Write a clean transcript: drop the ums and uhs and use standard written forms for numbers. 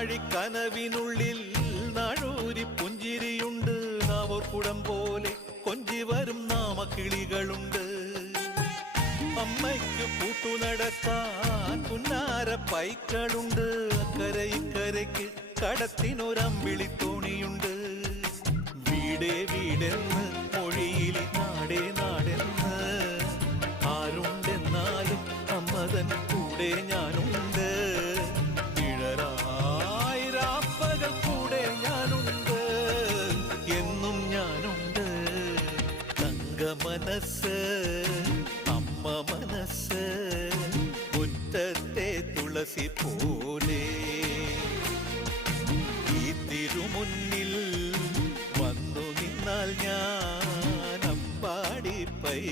നാഴിക്കനവിനുള്ളിൽ നാഴൂരി പുഞ്ചിരിയുണ്ട്. നാവോർക്കുടം പോലെ കൊഞ്ചി വരും നാമക്കിളികളുണ്ട്. അമ്മയ്ക്ക് കൂട്ടു നടത്താൻ പുന്നാര പൈക്കളുണ്ട്. അക്കരെ ഇക്കരയ്ക്ക് കടത്തിനൊരമ്പിളിത്തോണിയുണ്ട്. വീടേ വീടെന്ന് മൊഴിയിലി നാടേ നാടെന്ന് ആരുണ്ടെന്നാലും അമ്മതൻ കൂടെ ഞാനുണ്ട്. ഇഴരായിരാപ്പകൽ കൂടെ ഞാനുണ്ട്, എന്നും ഞാനുണ്ട്. തങ്ക മനസ്സ് അമ്മ മനസ്സ് മുറ്റത്തെ തുളസി പോലെ ഈ തിരുമുന്നിൽ വന്നു നിന്നാൽ ഞാൻ അമ്പാടി പൈ